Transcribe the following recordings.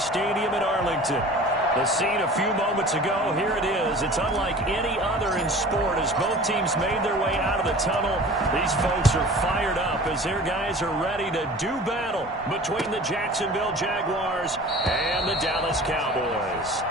Stadium in Arlington. The scene a few moments ago, here it is. It's unlike any other in sport as both teams made their way out of the tunnel. These folks are fired up as their guys are ready to do battle between the Jacksonville Jaguars and the Dallas Cowboys.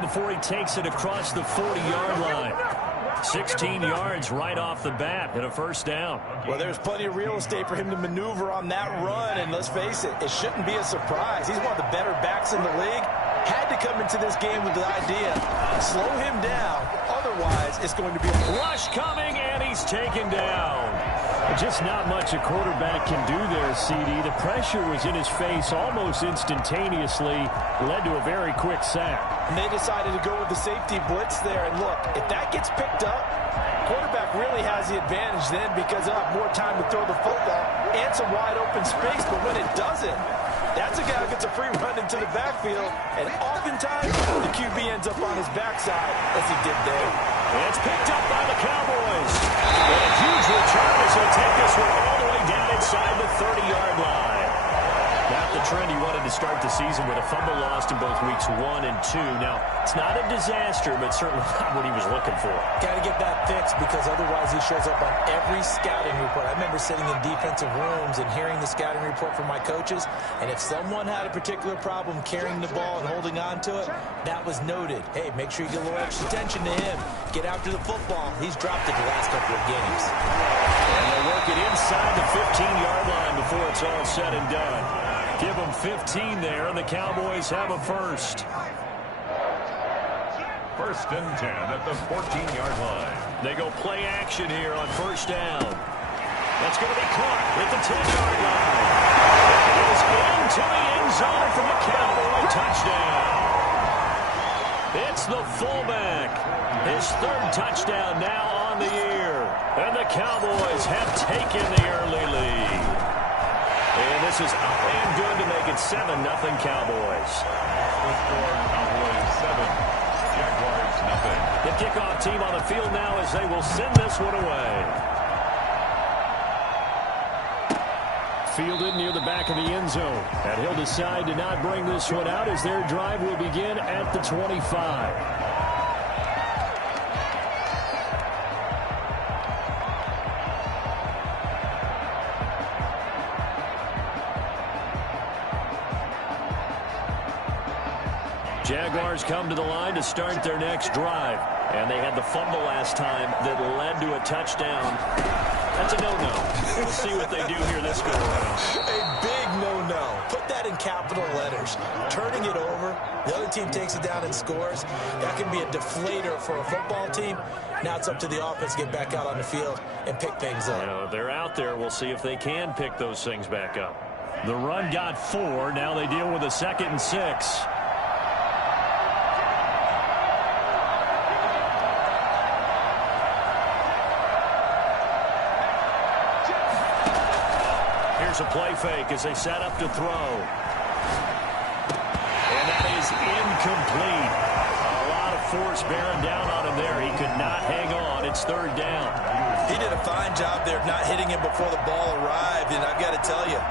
Before he takes it across the 40-yard line. 16 yards right off the bat and a first down. Well, there's plenty of real estate for him to maneuver on that run, and let's face it, it shouldn't be a surprise. He's one of the better backs in the league. Had to come into this game with the idea, slow him down, otherwise it's going to be a rush coming, and he's taken down. Just not much a quarterback can do there, CD. The pressure was in his face almost instantaneously, led to a very quick sack. And they decided to go with the safety blitz there. And look, if that gets picked up, quarterback really has the advantage then because they'll have more time to throw the football and some wide open space. But when it doesn't, that's a guy who gets a free run into the backfield. And oftentimes, the QB ends up on his backside as he did there. And it's picked up by the Cowboys. And a huge return as he'll take this one all the way down inside the 30-yard line. Not the trend he wanted to start the season with a fumble lost in both weeks 1 and 2. Now, it's not a disaster, but certainly not what he was looking for. Got to get that fixed because otherwise he shows up on every scouting report. I remember sitting in defensive rooms and hearing the scouting report from my coaches, and if someone had a particular problem carrying the ball and holding on to it, that was noted. Hey, make sure you get a little extra attention to him. Get after the football. He's dropped it the last couple of games. And they'll work it inside the 15-yard line before it's all said and done. Give them 15 there, and the Cowboys have a first. First and 10 at the 14-yard line. They go play action here on first down. That's going to be caught at the 10-yard line. It is into the end zone from the Cowboy touchdown. It's the fullback. His third touchdown now on the year. And the Cowboys have taken the early lead. And this is up and good to make it 7-0 Cowboys. Score Cowboys 7, Jaguars nothing. The kickoff team on the field now as they will send this one away. Fielded near the back of the end zone. And he'll decide to not bring this one out as their drive will begin at the 25. Jaguars come to the line to start their next drive. And they had the fumble last time that led to a touchdown. That's a no-no. We'll see what they do here this go around. A big no-no. Put that in capital letters. Turning it over, the other team takes it down and scores. That can be a deflator for a football team. Now it's up to the offense to get back out on the field and pick things up. You know, they're out there. We'll see if they can pick those things back up. The run got 4. Now they deal with a 2nd and 6. A play fake as they set up to throw. And that is incomplete. A lot of force bearing down on him there. He could not hang on. It's 3rd down. He did a fine job there of not hitting him before the ball arrived. And I've got to tell you,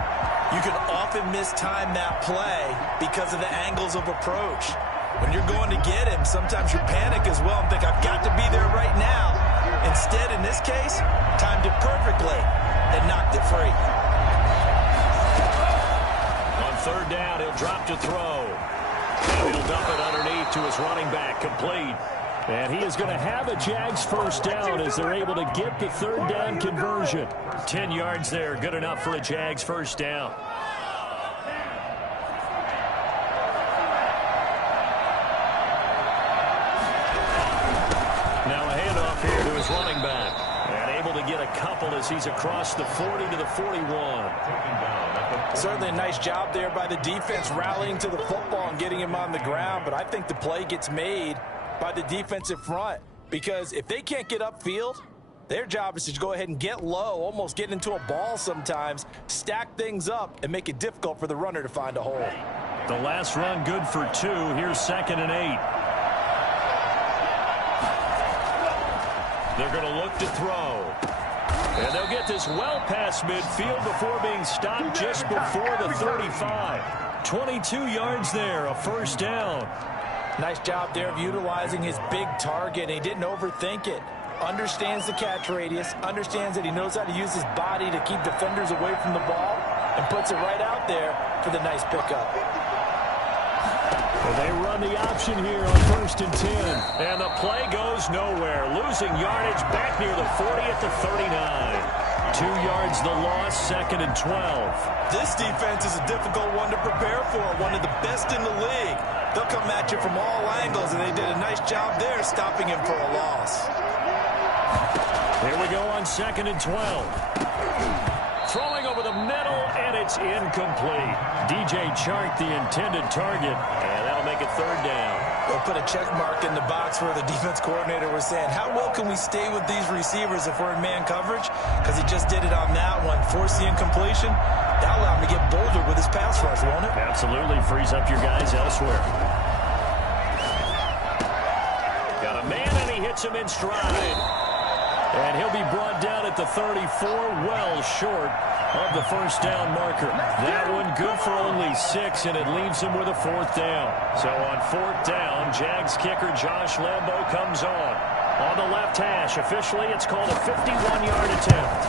you can often mistime that play because of the angles of approach. When you're going to get him, sometimes you panic as well and think, I've got to be there right now. Instead, in this case, timed it perfectly and knocked it free. 3rd down, he'll drop to throw. And he'll dump it underneath to his running back, complete. And he is going to have a Jags first down as they're able to get the 3rd down conversion. 10 yards there, good enough for a Jags first down. Now a handoff here to his running back. And able able to get a couple as he's across the 40 to the 41. Certainly a nice job there by the defense rallying to the football and getting him on the ground, but I think the play gets made by the defensive front because if they can't get upfield, their job is to go ahead and get low, almost get into a ball sometimes, stack things up, and make it difficult for the runner to find a hole. The last run good for 2. Here's 2nd and 8. They're going to look to throw. And they'll get this well past midfield before being stopped just before the 35. 22 yards there, a first down. Nice job there of utilizing his big target. He didn't overthink it. Understands the catch radius, understands that he knows how to use his body to keep defenders away from the ball, and puts it right out there for the nice pickup. Well, they run the option here on 1st and 10. And the play goes nowhere. Losing yardage back near the 40 at the 39. 2 yards the loss, 2nd and 12. This defense is a difficult one to prepare for, one of the best in the league. They'll come at you from all angles, and they did a nice job there stopping him for a loss. Here we go on 2nd and 12. Throwing over the middle, and it's incomplete. DJ Chark, the intended target, and that'll make it 3rd down. They'll put a check mark in the box where the defense coordinator was saying, how well can we stay with these receivers if we're in man coverage? Because he just did it on that one. Force the incompletion. That'll allow him to get bolder with his pass rush, won't it? Absolutely. Frees up your guys elsewhere. Got a man, and he hits him in stride. And he'll be brought down at the 34, well short of the first down marker. That one good for only 6, and it leaves him with a 4th down. So on 4th down, Jags kicker Josh Lambo comes on. On the left hash, officially it's called a 51-yard attempt.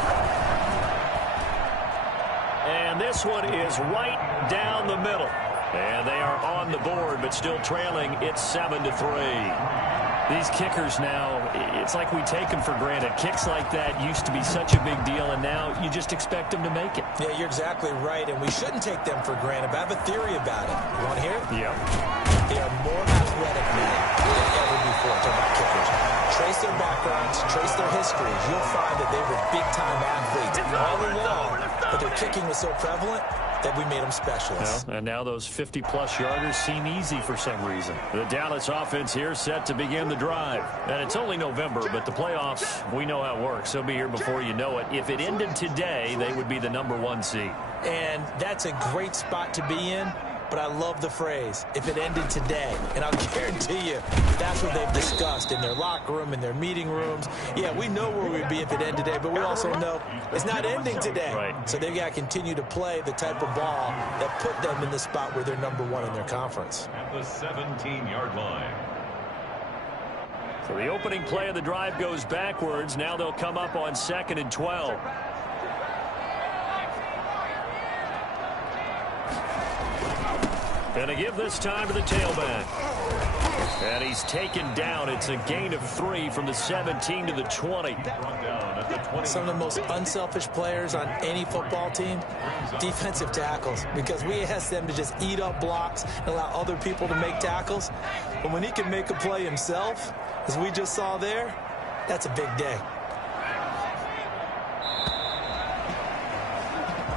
And this one is right down the middle. And they are on the board, but still trailing. It's 7-3. These kickers now, it's like we take them for granted. Kicks like that used to be such a big deal, and now you just expect them to make it. Yeah, you're exactly right, and we shouldn't take them for granted. But I have a theory about it. You want to hear it? Yeah. They are more athletic now than ever before. Talking about kickers. Trace their backgrounds, trace their histories. You'll find that they were big-time athletes all along, but their kicking was so prevalent that we made them specialists. Well, and now those 50-plus yarders seem easy for some reason. The Dallas offense here set to begin the drive. And it's only November, but the playoffs, we know how it works. They'll be here before you know it. If it ended today, they would be the #1 seed. And that's a great spot to be in. But I love the phrase, if it ended today. And I'll guarantee you, that's what they've discussed in their locker room, in their meeting rooms. Yeah, we know where we'd be if it ended today, but we also know it's not ending today. Right. So they've got to continue to play the type of ball that put them in the spot where they're #1 in their conference. At the 17-yard line. So the opening play of the drive goes backwards. Now they'll come up on 2nd and 12. And to give this time to the tailback. And he's taken down. It's a gain of 3 from the 17 to the 20. Some of the most unselfish players on any football team, defensive tackles, because we ask them to just eat up blocks and allow other people to make tackles. But when he can make a play himself, as we just saw there, that's a big day.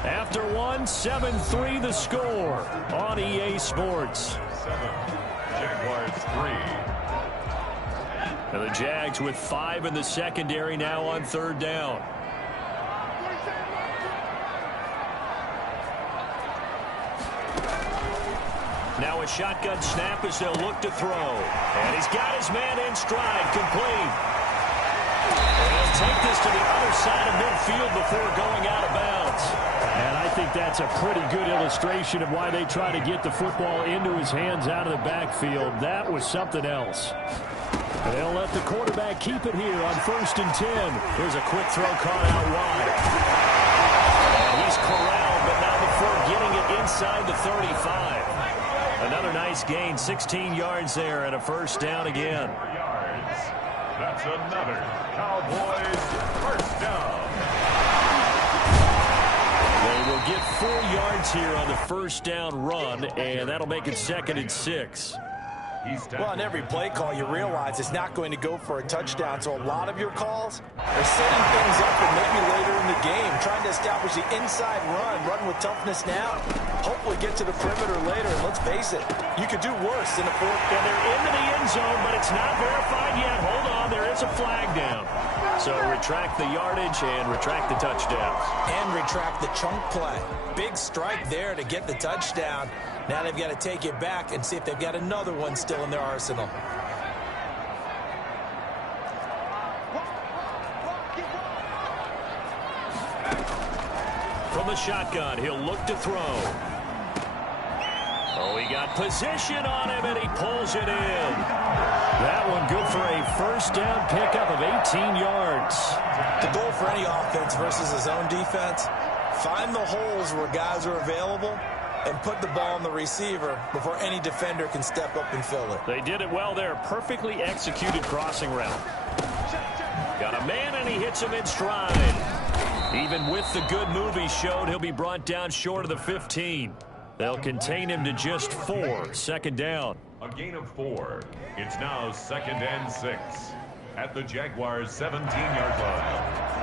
After 7-3 the score on EA Sports. 7, Jaguars 3. And the Jags with 5 in the secondary now on 3rd down. Now a shotgun snap as they'll look to throw. And he's got his man in stride, complete. And he'll take this to the other side of midfield before going out of bounds. And I think that's a pretty good illustration of why they try to get the football into his hands out of the backfield. That was something else. And they'll let the quarterback keep it here on 1st and 10. Here's a quick throw caught out wide. And he's corralled, but not before getting it inside the 35. Another nice gain, 16 yards there, and a 1st down again. 4 yards. That's another Cowboys 1st down. They will get 4 yards here on the 1st down run, and that'll make it 2nd and 6. Well, on every play call, you realize it's not going to go for a touchdown, so a lot of your calls are setting things up for maybe later in the game, trying to establish the inside run with toughness now, hopefully get to the perimeter later, and let's face it, you could do worse than a fourth. Yeah, they're into the end zone, but it's not verified yet. Hold on, there is a flag down. So retract the yardage and retract the touchdowns. And retract the chunk play. Big strike there to get the touchdown. Now they've got to take it back and see if they've got another one still in their arsenal. From the shotgun, he'll look to throw. Oh, he got position on him, and he pulls it in. That one good for a first down pickup of 18 yards. The goal for any offense versus his own defense, find the holes where guys are available and put the ball on the receiver before any defender can step up and fill it. They did it well there. Perfectly executed crossing route. Got a man, and he hits him in stride. Even with the good move he showed, he'll be brought down short of the 15. They'll contain him to just 4. Second down. A gain of 4. It's now 2nd and 6 at the Jaguars' 17-yard line.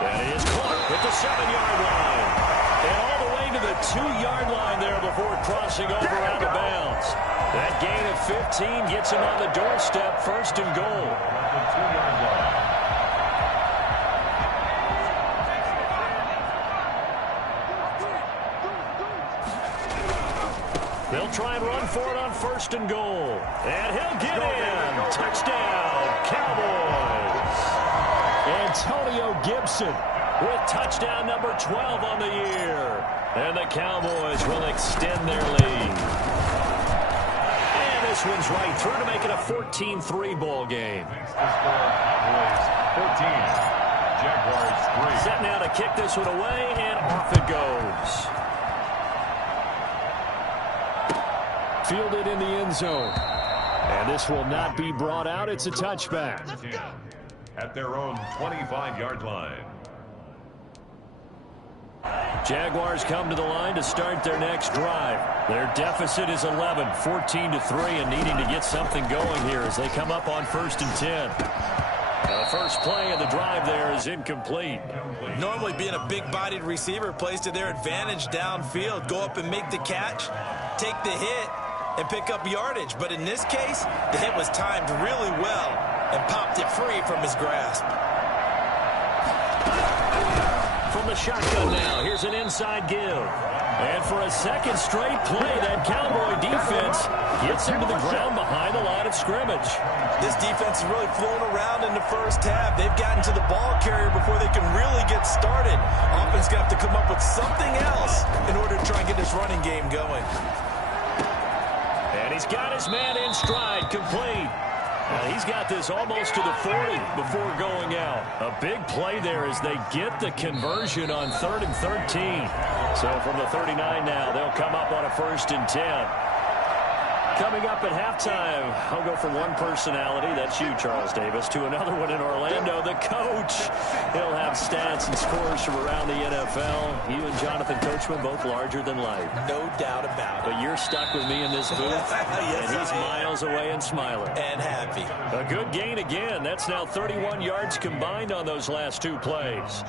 That is Clark at the 7-yard line. And all the way to the 2-yard line there before crossing over out of bounds. That gain of 15 gets him on the doorstep, 1st and goal. The 2-yard line. They'll try and run for it on 1st and goal. And he'll get in. Touchdown, Cowboys. Antonio Gibson with touchdown number 12 on the year. And the Cowboys will extend their lead. And this one's right through to make it a 14-3 ball game. Makes the score Cowboys 14, Jaguars 3. Set now to kick this one away, and off it goes. Fielded in the end zone. And this will not be brought out. It's a touchback. At their own 25-yard line. Jaguars come to the line to start their next drive. Their deficit is 11, 14-3, and needing to get something going here as they come up on 1st and 10. The first play of the drive there is incomplete. Normally being a big-bodied receiver plays to their advantage downfield. Go up and make the catch, take the hit, and pick up yardage. But in this case, the hit was timed really well and popped it free from his grasp. From the shotgun now, here's an inside give. And for a second straight play, that Cowboy defense gets him to the ground behind the line of scrimmage. This defense is really flown around in the first half. They've gotten to the ball carrier before they can really get started. Offense going to have to come up with something else in order to try and get this running game going. And he's got his man in stride, complete. He's got this almost to the 40 before going out. A big play there as they get the conversion on 3rd and 13. So from the 39 now, they'll come up on a 1st and 10. Coming up at halftime, I'll go from one personality, that's you, Charles Davis, to another one in Orlando, the coach. He'll have stats and scores from around the NFL. You and Jonathan Coachman, both larger than life. No doubt about it. But you're stuck with me in this booth, Yes, and he's miles away and smiling. And happy. A good gain again. That's now 31 yards combined on those last 2 plays.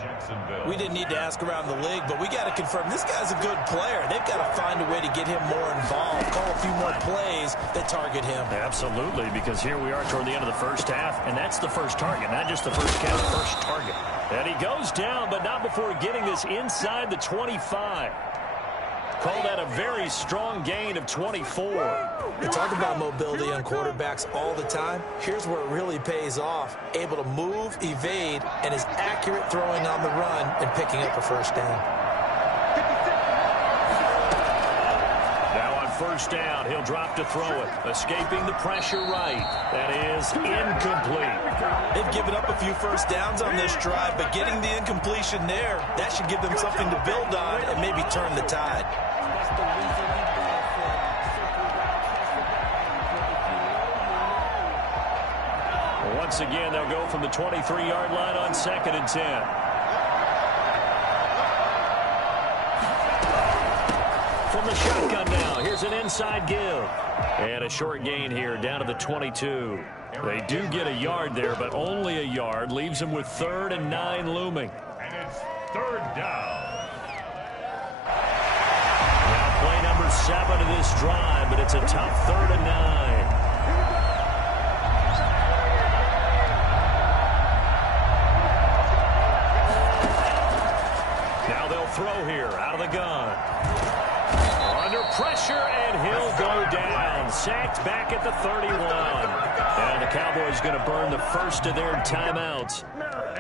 We didn't need to ask around the league, but we got to confirm this guy's a good player. They've got to find a way to get him more involved, call a few more plays that target him. Absolutely, because here we are toward the end of the first half, and that's the first target, not just the first catch, the first target. And he goes down, but not before getting this inside the 25. Call that a very strong gain of 24. We talk about mobility on quarterbacks all the time. Here's where it really pays off. Able to move, evade, and is accurate throwing on the run and picking up a first down. First down, he'll drop to throw it. Escaping the pressure right. That is incomplete. They've given up a few first downs on this drive, but getting the incompletion there, that should give them something to build on and maybe turn the tide. once again, they'll go from the 23-yard line on 2nd and 10. From the shotgun now, here's an inside give. And a short gain here down to the 22. They do get a yard there, but only a yard. Leaves them with 3rd and 9 looming. And it's 3rd down. Now play number 7 of this drive, but it's a tough 3rd and 9. Now they'll throw here out of the gun. Under pressure, and he'll go down. Sacked back at the 31. And the Cowboys going to burn the first of their timeouts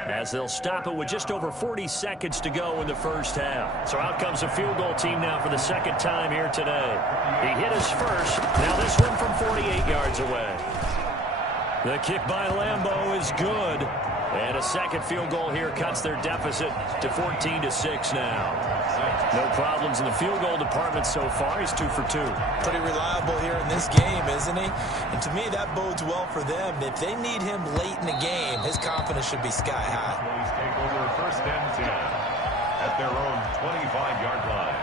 as they'll stop it with just over 40 seconds to go in the first half. So out comes a field goal team now for the second time here today. He hit his first. Now this one from 48 yards away. The kick by Lambeau is good. And a second field goal here cuts their deficit to 14-6 now. No problems in the field goal department so far. He's 2 for 2. Pretty reliable here in this game, isn't he? And to me, that bodes well for them. If they need him late in the game, his confidence should be sky high. Cowboys take over 1st and 10 at their own 25-yard line.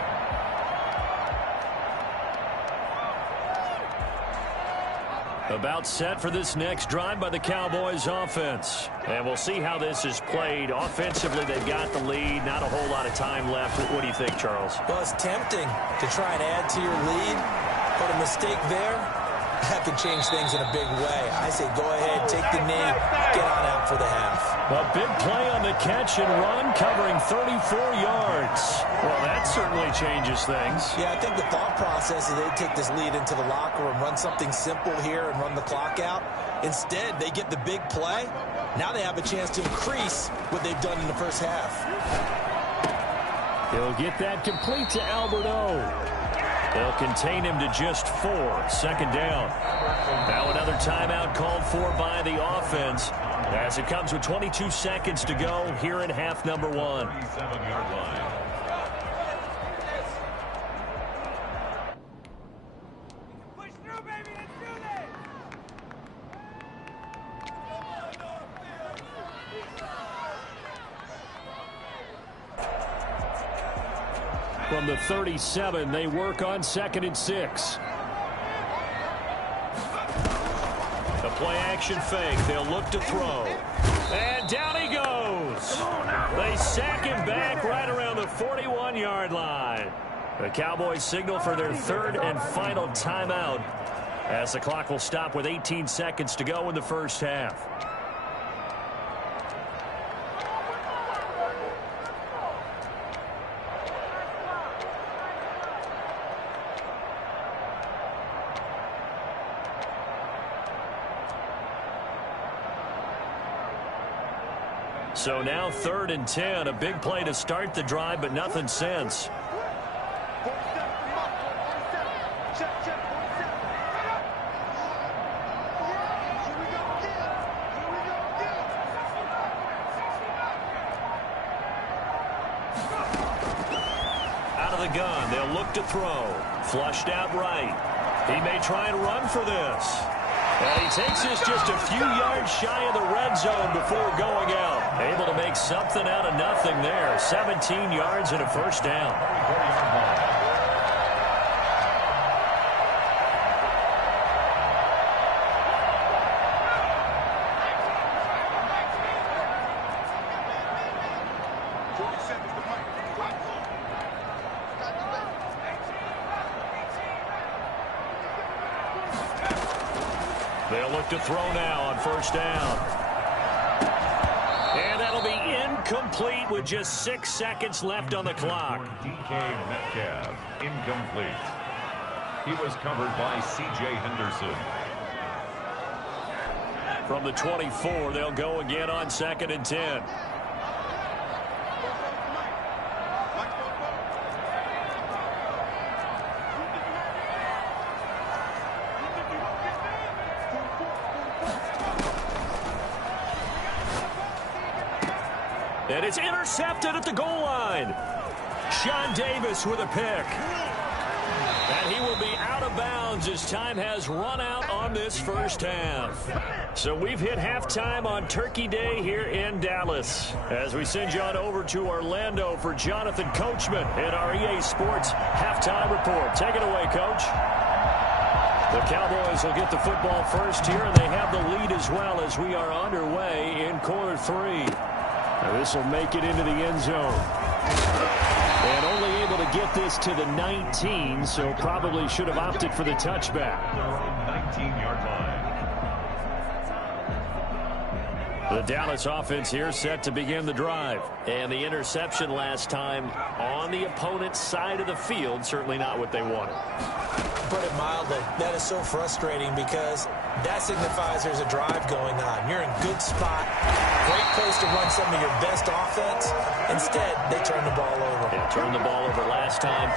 About set for this next drive by the Cowboys offense. And we'll see how this is played. Offensively, they've got the lead. Not a whole lot of time left. What do you think, Charles? Well, it's tempting to try and add to your lead, but a mistake there, that could change things in a big way. I say go ahead, take the knee, get on out for the half. A big play on the catch and run, covering 34 yards. Well, that certainly changes things. Yeah, I think the thought process is they take this lead into the locker room, run something simple here and run the clock out. Instead, they get the big play. Now they have a chance to increase what they've done in the first half. He'll get that complete to Alberto. They'll contain him to just 4. 2nd down. Now another timeout called for by the offense as it comes with 22 seconds to go here in half number 1. 37-yard line. From the 37, they work on 2nd and 6. The play action fake. They'll look to throw. And down he goes. They sack him back right around the 41-yard line. The Cowboys signal for their 3rd and final timeout as the clock will stop with 18 seconds to go in the first half. So now 3rd and 10, a big play to start the drive, but nothing since. Out of the gun, they'll look to throw. Flushed out right. He may try and run for this. And he takes this just a few yards shy of the red zone before going out. Able to make something out of nothing there. 17 yards and a first down. They'll look to throw now on 1st down. And that'll be incomplete with just 6 seconds left on the clock. DK Metcalf, incomplete. He was covered by C.J. Henderson. From the 24, they'll go again on 2nd and 10. And it's intercepted at the goal line. Sean Davis with a pick. And he will be out of bounds as time has run out on this first half. So we've hit halftime on Turkey Day here in Dallas. As we send you on over to Orlando for Jonathan Coachman in our EA Sports Halftime Report. Take it away, Coach. The Cowboys will get the football first here, and they have the lead as well as we are underway in quarter 3. Now this will make it into the end zone. And only able to get this to the 19, so probably should have opted for the touchback. 19-yard line. The Dallas offense here set to begin the drive. And the interception last time on the opponent's side of the field, certainly not what they wanted. Put it mildly, that is so frustrating because that signifies there's a drive going on. You're in good spot, great place to run some of your best offense. Instead, they turn the ball over. Yeah, turned the ball over last time.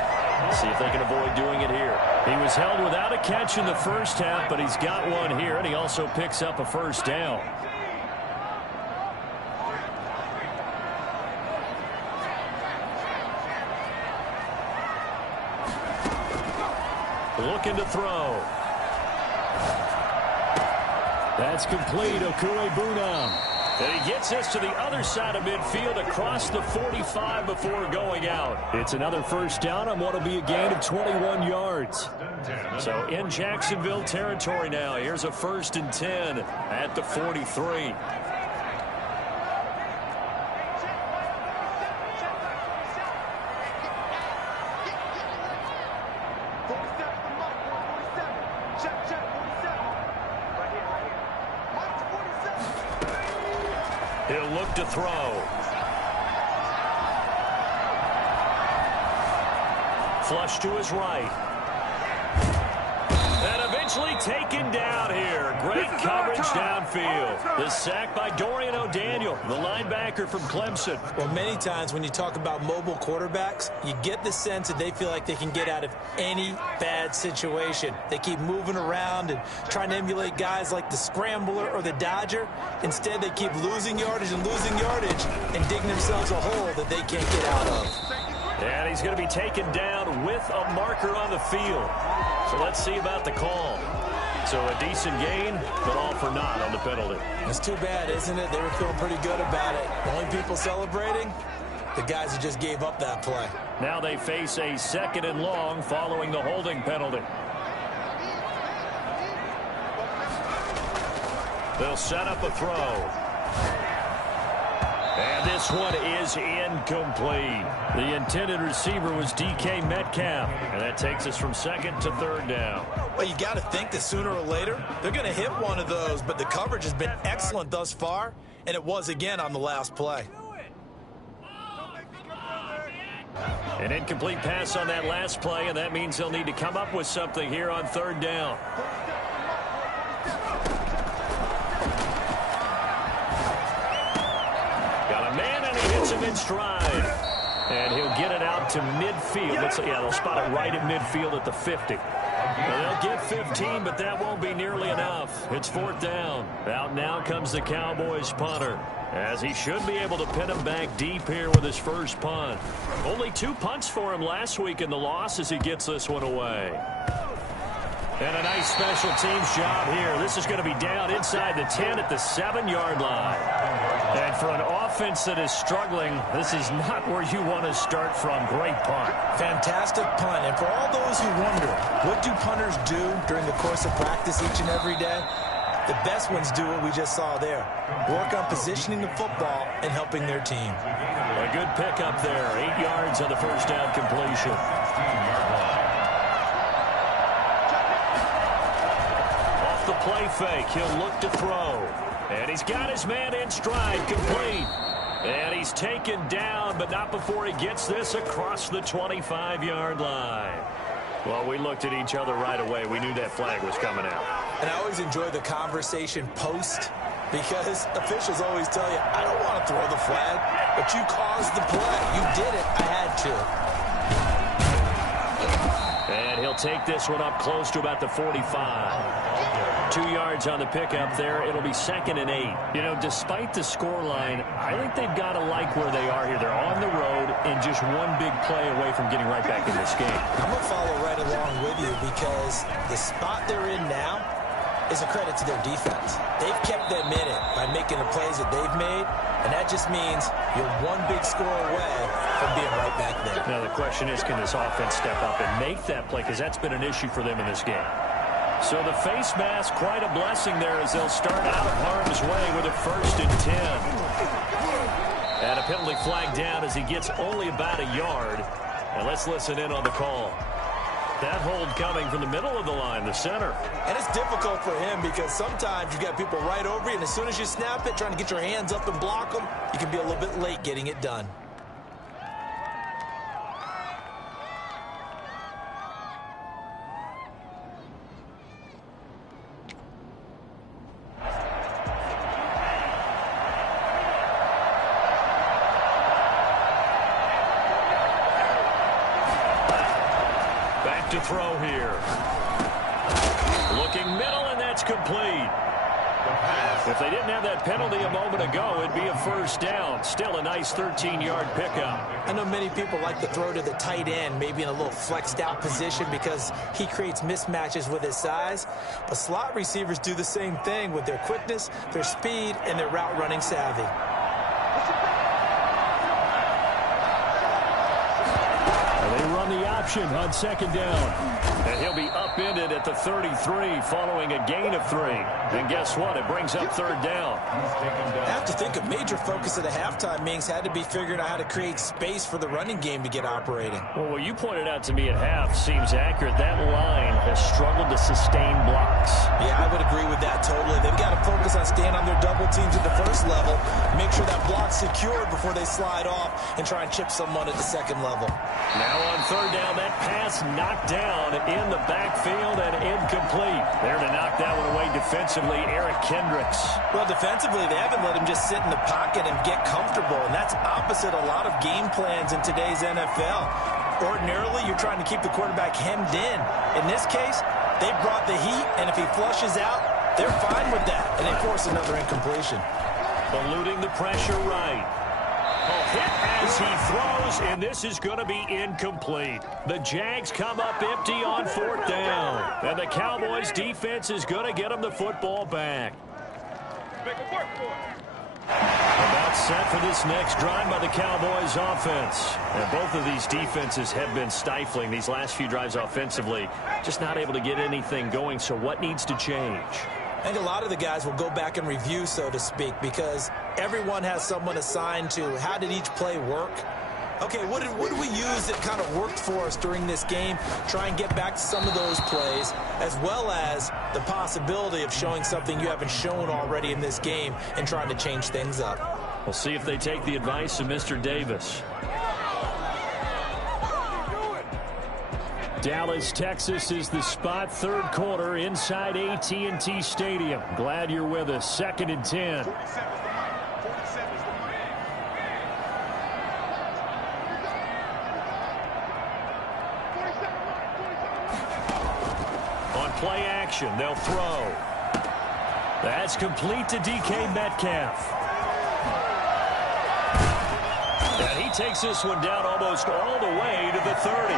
See if they can avoid doing it here. He was held without a catch in the first half, but he's got one here, and he also picks up a first down. Looking to throw. That's complete. Okuebunam. And he gets us to the other side of midfield across the 45 before going out. It's another first down on what will be a gain of 21 yards. So in Jacksonville territory now. Here's a 1st and 10 at the 43. He'll look to throw. Flush to his right. And eventually taken down here. Great coverage downfield. The sack by Dorian O'Daniel, the linebacker from Clemson. Well, many times when you talk about mobile quarterbacks, you get the sense that they feel like they can get out of any bad situation. They keep moving around and trying to emulate guys like the Scrambler or the Dodger. Instead, they keep losing yardage and digging themselves a hole that they can't get out of. And he's going to be taken down with a marker on the field. So let's see about the call. So a decent gain, but all for naught on the penalty. It's too bad, isn't it? They were feeling pretty good about it. The only people celebrating, the guys who just gave up that play. Now they face a 2nd and long following the holding penalty. They'll set up a throw. And this one is incomplete. The intended receiver was DK Metcalf. And that takes us from 2nd to 3rd down. Well, you got to think that sooner or later, they're going to hit one of those. But the coverage has been excellent thus far. And it was again on the last play. An incomplete pass on that last play. And that means they'll need to come up with something here on 3rd down. In stride, and he'll get it out to midfield. They'll spot it right at midfield at the 50. Well, they'll get 15, but that won't be nearly enough. It's 4th down. Out now comes the Cowboys punter, as he should be able to pin him back deep here with his first punt. Only 2 punts for him last week in the loss as he gets this one away. And a nice special teams job here. This is going to be down inside the 10 at the 7-yard line. And for an offense that is struggling, this is not where you want to start from. Great punt. Fantastic punt. And for all those who wonder, what do punters do during the course of practice each and every day? The best ones do what we just saw there. Work on positioning the football and helping their team. A good pickup there. 8 yards on the first down completion. Off the play fake, he'll look to throw. And he's got his man in stride, complete. And he's taken down, but not before he gets this across the 25-yard line. Well, we looked at each other right away. We knew that flag was coming out. And I always enjoy the conversation post, because officials always tell you, I don't want to throw the flag, but you caused the play. You did it. I had to. And he'll take this one up close to about the 45. 2 yards on the pickup there. It'll be 2nd and 8. You know, despite the scoreline, I think they've got to like where they are here. They're on the road and just one big play away from getting right back in this game. I'm going to follow right along with you because the spot they're in now is a credit to their defense. They've kept them in it by making the plays that they've made, and that just means you're one big score away from being right back there. Now the question is, can this offense step up and make that play, because that's been an issue for them in this game. So the face mask, quite a blessing there as they'll start out of harm's way with a 1st and 10. And a penalty flag down as he gets only about a yard. And let's listen in on the call. That hold coming from the middle of the line, the center. And it's difficult for him because sometimes you've got people right over you, and as soon as you snap it, trying to get your hands up and block them, you can be a little bit late getting it done. To throw here. Looking middle, and that's complete. If they didn't have that penalty a moment ago, it'd be a 1st down. Still a nice 13-yard pickup. I know many people like to throw to the tight end, maybe in a little flexed out position because he creates mismatches with his size. But slot receivers do the same thing with their quickness, their speed, and their route running savvy. The option on 2nd down. And he'll be upended at the 33 following a gain of 3. And guess what? It brings up 3rd down. I have to think a major focus of the halftime meetings had to be figuring out how to create space for the running game to get operating. Well, what you pointed out to me at half seems accurate. That line has struggled to sustain blocks. Yeah, I would agree with that totally. They've got to focus on staying on their double teams at the 1st level, make sure that block's secured before they slide off and try and chip someone at the 2nd level. Now on 3rd down, that pass knocked down in the backfield and incomplete. There to knock that one away defensively, Eric Kendricks. Well, defensively, they haven't let him just sit in the pocket and get comfortable, and that's opposite a lot of game plans in today's NFL. Ordinarily, you're trying to keep the quarterback hemmed in. In this case, they brought the heat, and if he flushes out, they're fine with that, and they force another incompletion. Eluding the pressure right. A hit as he throws, and this is going to be incomplete. The Jags come up empty on 4th down. And the Cowboys' defense is going to get them the football back. About set for this next drive by the Cowboys offense. And both of these defenses have been stifling these last few drives offensively. Just not able to get anything going, so what needs to change? I think a lot of the guys will go back and review, so to speak, because everyone has someone assigned to how did each play work. Okay, what did we use that kind of worked for us during this game? Try and get back to some of those plays, as well as the possibility of showing something you haven't shown already in this game and trying to change things up. We'll see if they take the advice of Mr. Davis. Dallas, Texas is the spot. 3rd quarter inside AT&T Stadium. Glad you're with us. 2nd and 10. On play action, they'll throw. That's complete to DK Metcalf. And he takes this one down almost all the way to the 30.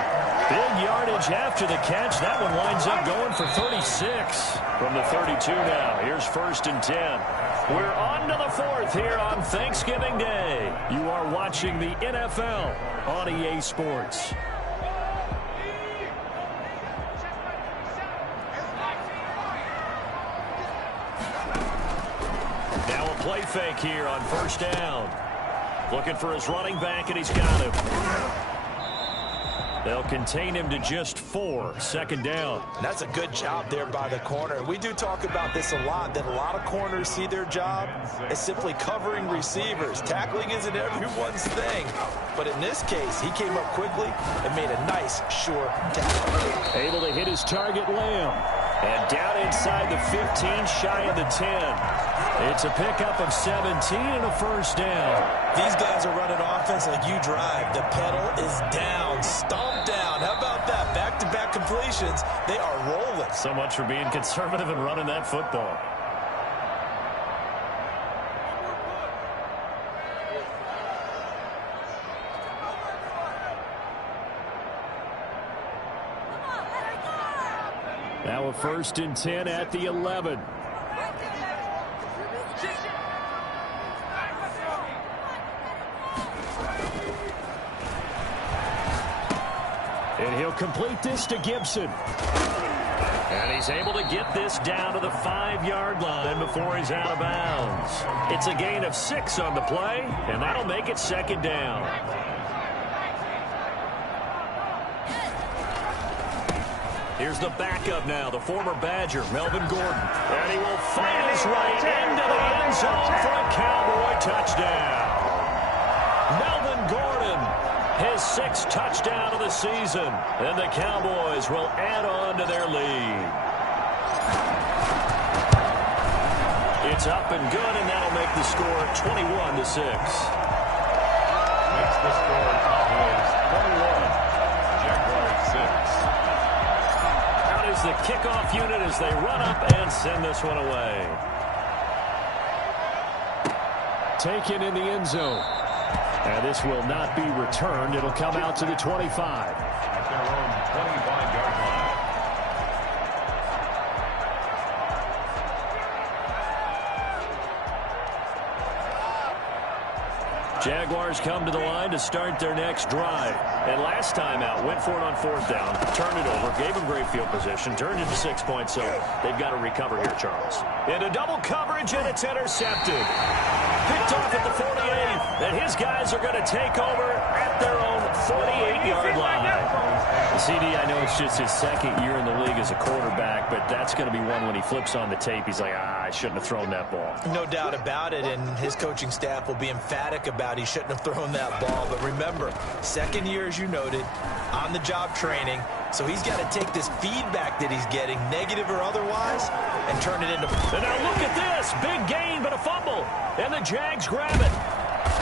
Big yardage after the catch. That one winds up going for 36 from the 32 now. Here's 1st and 10. We're on to the 4th here on Thanksgiving Day. You are watching the NFL on EA Sports. Now a play fake here on 1st down. Looking for his running back, and he's got him. They'll contain him to just 4. 2nd down. That's a good job there by the corner. We do talk about this a lot, that a lot of corners see their job as simply covering receivers. Tackling isn't everyone's thing. But in this case, he came up quickly and made a nice, sure tackle. Able to hit his target, Lamb. And down inside the 15, shy of the 10. It's a pickup of 17 and a 1st down. These guys are running offense like you drive. The pedal is down, stomped down. How about that? Back-to-back completions. formations, they are rolling. So much for being conservative and running that football. Now a 1st and 10 at the 11. And he'll complete this to Gibson. And he's able to get this down to the 5-yard line before he's out of bounds. It's a gain of 6 on the play, and that'll make it 2nd down. Here's the backup now, the former Badger, Melvin Gordon. And he will find his way into the end zone for a Cowboy touchdown. Melvin Gordon, his 6th touchdown of the season. And the Cowboys will add on to their lead. It's up and good, and that'll make the score 21-6. Makes the score Cowboys 21, Jaguars 6. Is the kickoff unit as they run up and send this one away. Taken in the end zone. And this will not be returned. It'll come out to the 25. At their own 25-yard line. Jaguars come to the line to start their next drive. And last time out, went for it on 4th down, turned it over, gave him great field position, turned it to 6 points, so they've got to recover here, Charles. Into double coverage, and it's intercepted. Picked off at the 48, and his guys are going to take over at their own 48-yard line. CD, I know it's just his 2nd year in the league as a quarterback, but that's going to be one when he flips on the tape. He's like, I shouldn't have thrown that ball. No doubt about it, and his coaching staff will be emphatic about he shouldn't have thrown that ball. But remember, 2nd year, as you noted, on-the-job training, so he's got to take this feedback that he's getting, negative or otherwise, and turn it into... And now look at this. Big gain, but a fumble. And the Jags grab it.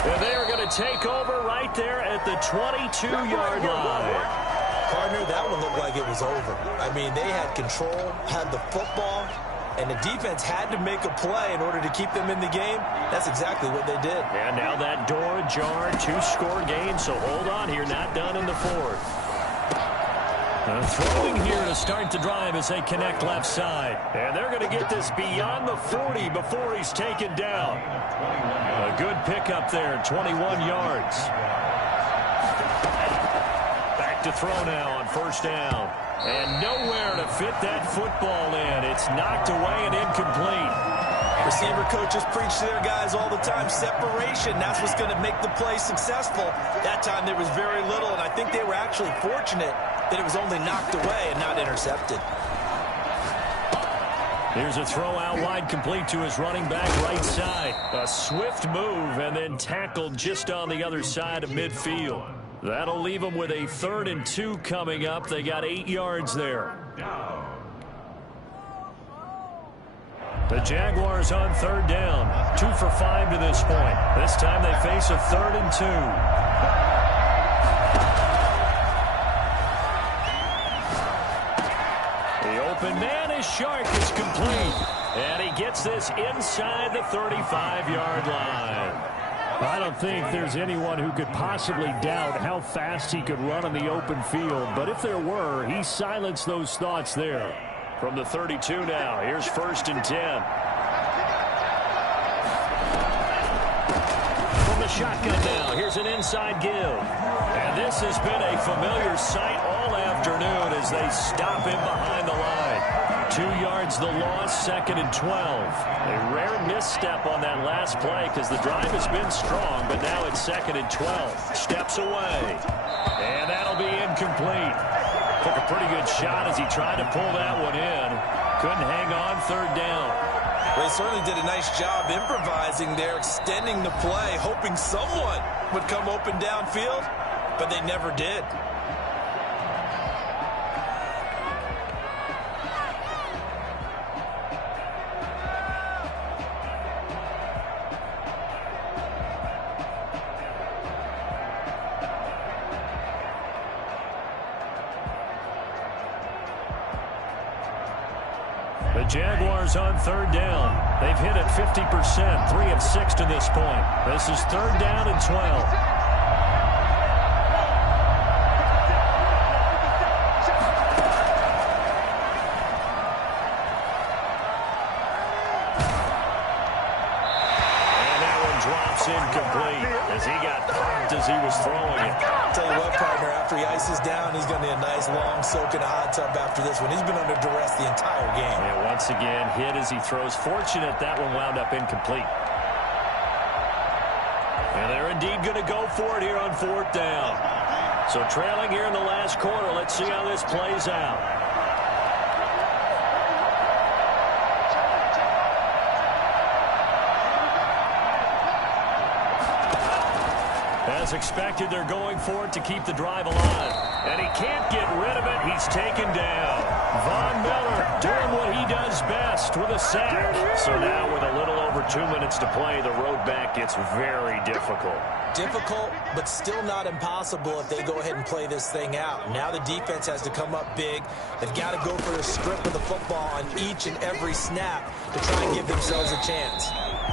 And they are going to take over right there at the 22-yard line. Partner, that one looked like it was over. I mean, they had control, had the football, and the defense had to make a play in order to keep them in the game. That's exactly what they did. And now that door ajar, 2-score game, so hold on here, not done in the 4th. Throwing here to start the drive as they connect left side. And they're going to get this beyond the 40 before he's taken down. A good pickup there, 21 yards. Back to throw now on 1st down. And nowhere to fit that football in. It's knocked away and incomplete. Receiver coaches preach to their guys all the time. Separation, that's what's going to make the play successful. That time there was very little, and I think they were actually fortunate that it was only knocked away and not intercepted. Here's a throw out wide, complete to his running back right side. A swift move and then tackled just on the other side of midfield. That'll leave them with a 3rd and 2 coming up. They got 8 yards there. The Jaguars on 3rd down. 2 for 5 to this point. This time they face a 3rd and 2. The open man is Shark is complete. And he gets this inside the 35-yard line. I don't think there's anyone who could possibly doubt how fast he could run in the open field. But if there were, he silenced those thoughts there. From the 32 now, here's 1st and 10. From the shotgun now, here's an inside give. And this has been a familiar sight all afternoon as they stop him behind the line. 2 yards the loss, 2nd and 12. A rare misstep on that last play because the drive has been strong, but now it's 2nd and 12. Steps away. And that'll be incomplete. Took a pretty good shot as he tried to pull that one in. Couldn't hang on 3rd down. Well, he certainly did a nice job improvising there, extending the play, hoping someone would come open downfield, but they never did. Jaguars on third down. They've hit it 50%, 3 of 6 to this point. This is third down and 12. Incomplete as he got popped as he was throwing it. Tell you what, partner, after he ices down, he's going to need a nice long soak in a hot tub after this one. He's been under duress the entire game. And once again, hit as he throws. Fortunate that one wound up incomplete. And they're indeed going to go for it here on fourth down. So trailing here in the last quarter. Let's see how this plays out. As expected, they're going for it to keep the drive alive. And he can't get rid of it. He's taken down. Von Miller doing what he does best with a sack. So now with a little over 2 minutes to play, the road back gets very difficult. Difficult, but still not impossible if they go ahead and play this thing out. Now the defense has to come up big. They've got to go for the strip of the football on each and every snap to try and give themselves a chance.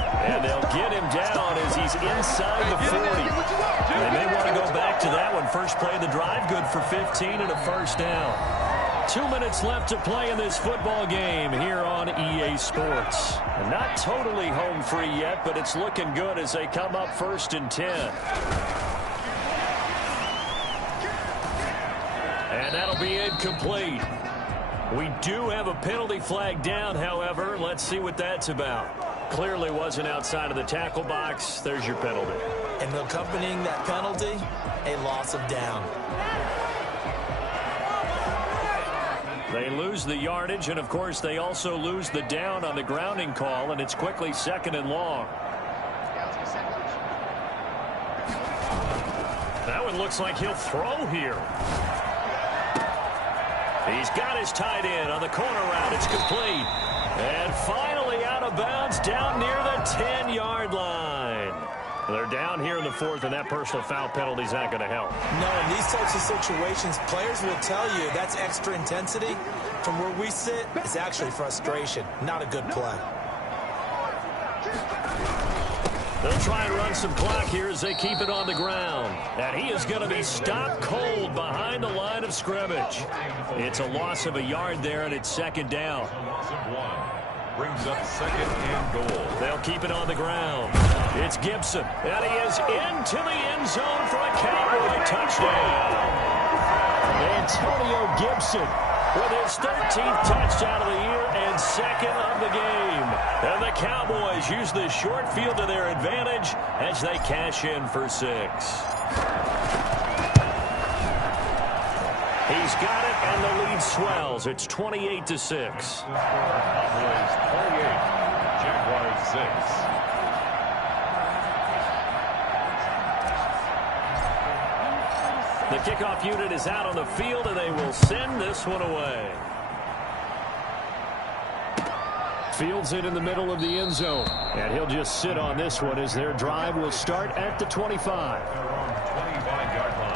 And they'll get him down as he's inside the 40. They may want to go back to that one. First play of the drive, good for 15 and a first down. 2 minutes left to play in this football game here on EA Sports. And not totally home free yet, but it's looking good as they come up first and 10. And that'll be incomplete. We do have a penalty flag down, however. Let's see what that's about. Clearly wasn't outside of the tackle box. There's your penalty. And accompanying that penalty, a loss of down. They lose the yardage, and of course they also lose the down on the grounding call, and it's quickly second and long. That one looks like he'll throw here. He's got his tight end on the corner route. It's complete. And finally out of bounds down near the 10-yard line. They're down here in the fourth, and that personal foul penalty is not going to help. No, in these types of situations, players will tell you that's extra intensity. From where we sit, it's actually frustration. Not a good play. They'll try and run some clock here as they keep it on the ground. And he is going to be stopped cold behind the line of scrimmage. It's a loss of a yard there, and it's second down. Loss of 1 brings up second and goal. They'll keep it on the ground. It's Gibson, and he is into the end zone for a Cowboy touchdown. Antonio Gibson with his 13th touchdown of the year and second of the game. And the Cowboys use this short field to their advantage as they cash in for 6. He's got it, and the lead swells. It's 28-6. Cowboys 28, Jaguars 6. The kickoff unit is out on the field, and they will send this one away. Fields it in the middle of the end zone. And he'll just sit on this one as their drive will start at the 25. They're on 25-yard line.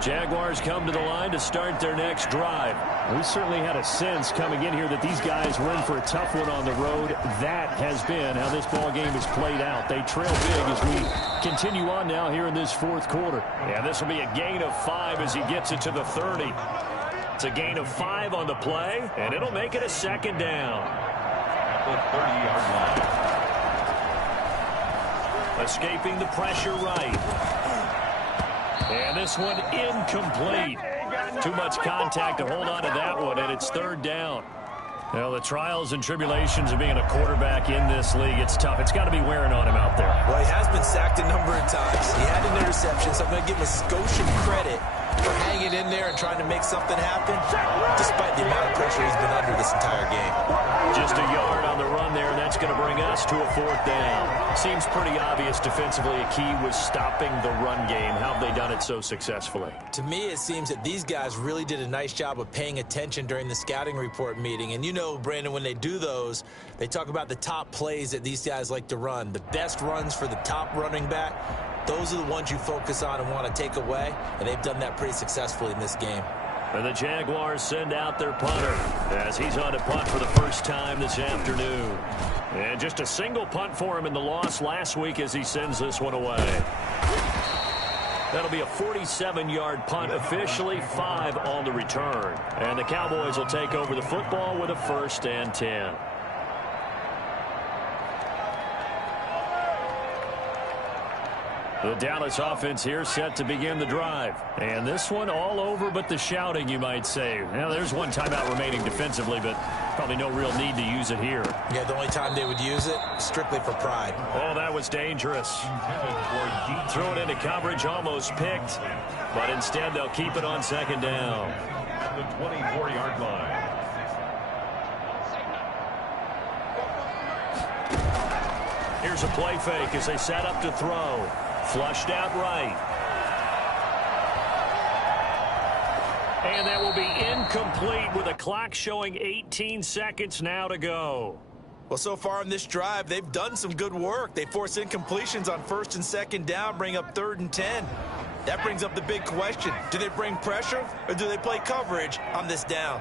Jaguars come to the line to start their next drive. We certainly had a sense coming in here that these guys were in for a tough one on the road. That has been how this ball game has played out. They trail big as we continue on now here in this fourth quarter. Yeah, this will be a gain of 5 as he gets it to the 30. It's a gain of 5 on the play, and it'll make it a second down. At the 30-yard line. Escaping the pressure right. And this one incomplete. Too much contact to hold on to that one, and it's third down. Well, the trials and tribulations of being a quarterback in this league, it's tough. It's got to be wearing on him out there. Well, he has been sacked a number of times. He had an interception, so I'm going to give him a Scotian credit for hanging in there and trying to make something happen, despite the amount of pressure he's been under this entire game. Just a yard on the run there, and that's going to bring us to a fourth down. Seems pretty obvious defensively a key was stopping the run game. How have they done it so successfully? To me, it seems that these guys really did a nice job of paying attention during the scouting report meeting. And you know, Brandon, when they do those, they talk about the top plays that these guys like to run. The best runs for the top running back, those are the ones you focus on and want to take away. And they've done that pretty successfully in this game. And the Jaguars send out their punter as he's on to punt for the first time this afternoon. And just a single punt for him in the loss last week as he sends this one away. That'll be a 47-yard punt, officially 5 on the return. And the Cowboys will take over the football with a 1st and 10. The Dallas offense here set to begin the drive. And this one all over but the shouting, you might say. Now, there's one timeout remaining defensively, but probably no real need to use it here. Yeah, the only time they would use it, strictly for pride. Oh, that was dangerous. Throw it into coverage, almost picked. But instead, they'll keep it on 2nd down. The 24-yard line. Here's a play fake as they set up to throw. Flushed out right. And that will be incomplete with a clock showing 18 seconds now to go. Well, so far in this drive, they've done some good work. They force incompletions on 1st and 2nd down, bring up 3rd and 10. That brings up the big question. Do they bring pressure or do they play coverage on this down?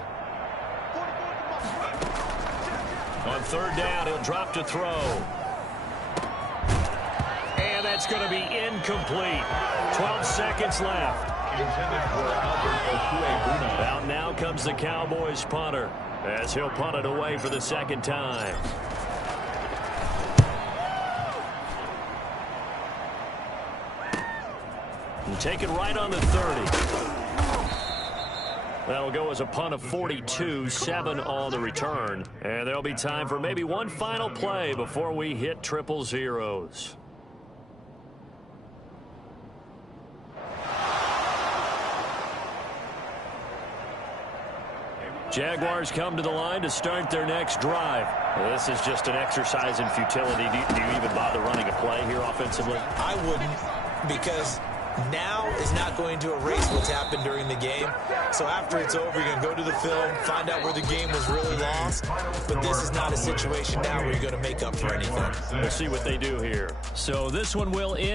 On 3rd down, he'll drop to throw. And that's going to be incomplete. 12 seconds left. Out now comes the Cowboys punter as he'll punt it away for the 2nd time. And take it right on the 30. That'll go as a punt of 42, 7 on the return. And there'll be time for maybe one final play before we hit 000. Jaguars come to the line to start their next drive. This is just an exercise in futility. Do you even bother running a play here offensively? I wouldn't, because now is not going to erase what's happened during the game. So after it's over, you're going to go to the film, find out where the game was really lost. But this is not a situation now where you're going to make up for anything. We'll see what they do here. So this one will end.